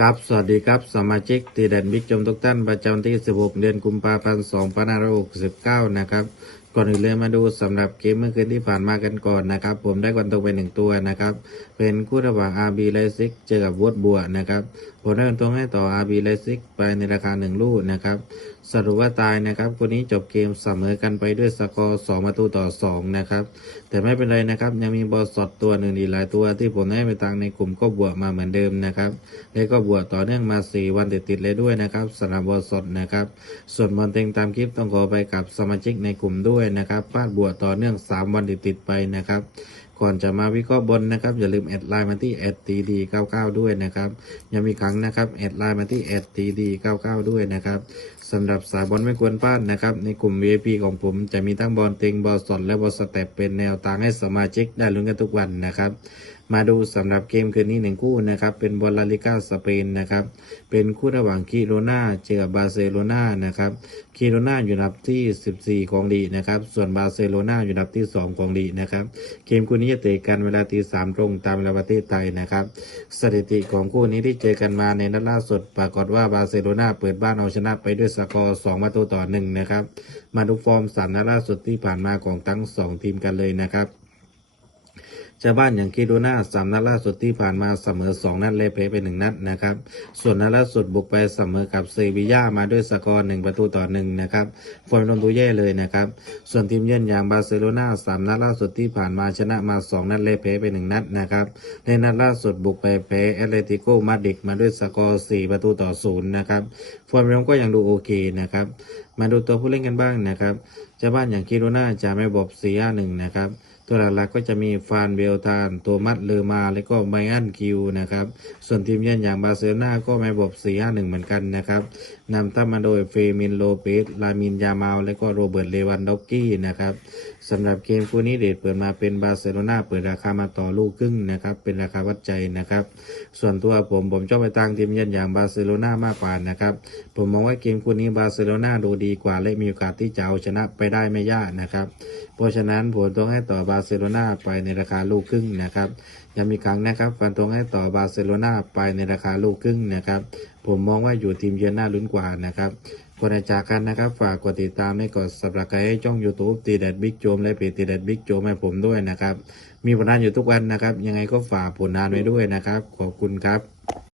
ครับสวัสดีครับ สมาชิกตีแดนบิ๊กโจมทุกท่าน ประจำที่ 16 เดือนกุมภาพันธ์ 2569 นะครับ ก่อนอื่นเลยมาดูสำหรับเกมเมื่อคืนที่ผ่านมากันก่อนนะครับ ผมได้กวันตรงไปหนึ่งตัวนะครับ เป็นคู่ระหว่าง RB ไลซิกเจอกับวอดบัวนะครับผมได้กวันตรงให้ต่อ RB ไลซิกไปในราคา 1 ลูกนะครับ สรุปว่าตายนะครับคนนี้จบเกมเสมอกันไปด้วยสกอร์2ประตูต่อ 2 นะครับ แต่ไม่เป็นไรนะครับ ยังมีบอลสดตัวหนึ่งอีกหลายตัวที่ผมให้ไปตังในกลุ่มก็บวกมาเหมือนเดิมนะครับ แล้ก็บวกต่อเนื่องมา 4 วันติดๆเลยด้วยนะครับสำหรับบอลสดนะครับ ส่วนบอลเต็งตามคลิปต้องขอไปกับสมาชิกในกลุ่มด้วยนะครับพาดบวกต่อเนื่อง 3 วันติดๆไปนะครับก่อนจะมาวิเคราะห์บนนะครับ อย่าลืมแอดไลน์มาที่แอดตีดี99ด้วยนะครับยังมีครั้งนะครับแอดไลน์มาที่แอดตีดี99ด้วยนะครับสำหรับสายบอลไม่ควรพลาดนะครับ ในกลุ่ม VIP ของผมจะมีทั้งบอลเต็งบอลสดและบอลสเต็ปเป็นแนวทางให้สมาชิกได้ลุ้นกันทุกวันนะครับ มาดูสำหรับเกมคืนนี้หนึ่งคู่นะครับ เป็นบอลลาลิก้าสเปนนะครับ เป็นคู่ระหว่างคิโรนาเจอกับบาร์เซโลนานะครับคิโรนาอยู่อันดับที่ 14 ของลีนะครับ ส่วนบาร์เซโลนาอยู่อันดับที่ 2 ของลีนะครับ เกมคู่นี้จะเตะกันเวลาตีสามตรงตามเวลาประเทศไทยนะครับ สถิติของคู่นี้ที่เจอกันมาในนัดล่าสุด ปรากฏว่าบาร์เซโลนาเปิดบ้านเอาชนะไปด้วยสกอร์2ประตูต่อหนึ่งนะครับ มาดูฟอร์มสามนัดล่าสุดที่ผ่านมาของทั้งสองทีมกันเลยนะครับ ชาวบ้านอย่างคิโดนาสามนัดล่าสุดที่ผ่านมาเสมอสองนัดและแพไปหนึ่งนัดนะครับ ส่วนนัดล่าสุดบุกไปเสมอกับเซบีย่ามาด้วยสกอร์หนึ่งประตูต่อหนึ่งนะครับฟอร์มลงตัวแย่เลยนะครับ ส่วนทีมเยือนอย่างบาร์เซโลนาสามนัดล่าสุดที่ผ่านมาชนะมาสองนัดและแพไปหนึ่งนัดนะครับในนัดล่าสุดบุกไปแพ้แอตเลติโกมาดริดมาด้วยสกอร์สี่ประตูต่อศูนย์นะครับฟอร์มลงก็ยังดูโอเคนะครับมาดูตัวผู้เล่นกันบ้างนะครับ เจ้าบ้านอย่างคิโรนาจะไม่บอกสี่ห้าหนึ่งนะครับ ตัวหลักๆก็จะมีฟานเบลทานโทมัสเลอมาและก็ไมอันคิวนะครับส่วนทีมเยือนอย่างบาร์เซโลนาก็ไม่บอก4 5 1เหมือนกันนะครับนำทัพมาโดยเฟมินโลเปสลามินยามาลและก็โรเบิร์ตเลวันด็อกกี้นะครับสำหรับเกมคู่นี้เดทเปิดมาเป็นบาร์เซโลนาเปิดราคามาต่อลูกครึ่งนะครับเป็นราคาวัดใจนะครับส่วนตัวผมผมชอบไปตั้งทีมเยือนอย่างบาร์เซโลนามากกว่านะครับผมมองว่าเกมคู่นี้บาร์เซโลนาดูดีกว่าและมีโอกาสที่จะเอาชนะไปได้ไม่ยากนะครับ เพราะฉะนั้นผมต้องให้ต่อบาร์เซโลนาไปในราคาลูกครึ่งนะครับย้ำอีกครั้งนะครับฟันตรงให้ต่อบาร์เซโลนาไปในราคาลูกครึ่งนะครับ ผมมองว่าอยู่ทีมเยือนหน้าลุ้นกว่านะครับก่อนจจากกันนะครับ ฝากกดติดตามให้กดสับสไครให้ช่อง YouTube ตีแดดบิ๊กโจมและเพจตีแดดบิ๊กโจมให้ผมด้วยนะครับ มีผลงานอยู่ทุกวันนะครับ ยังไงก็ฝากผลงานไว้ด้วยนะครับ ขอบคุณครับ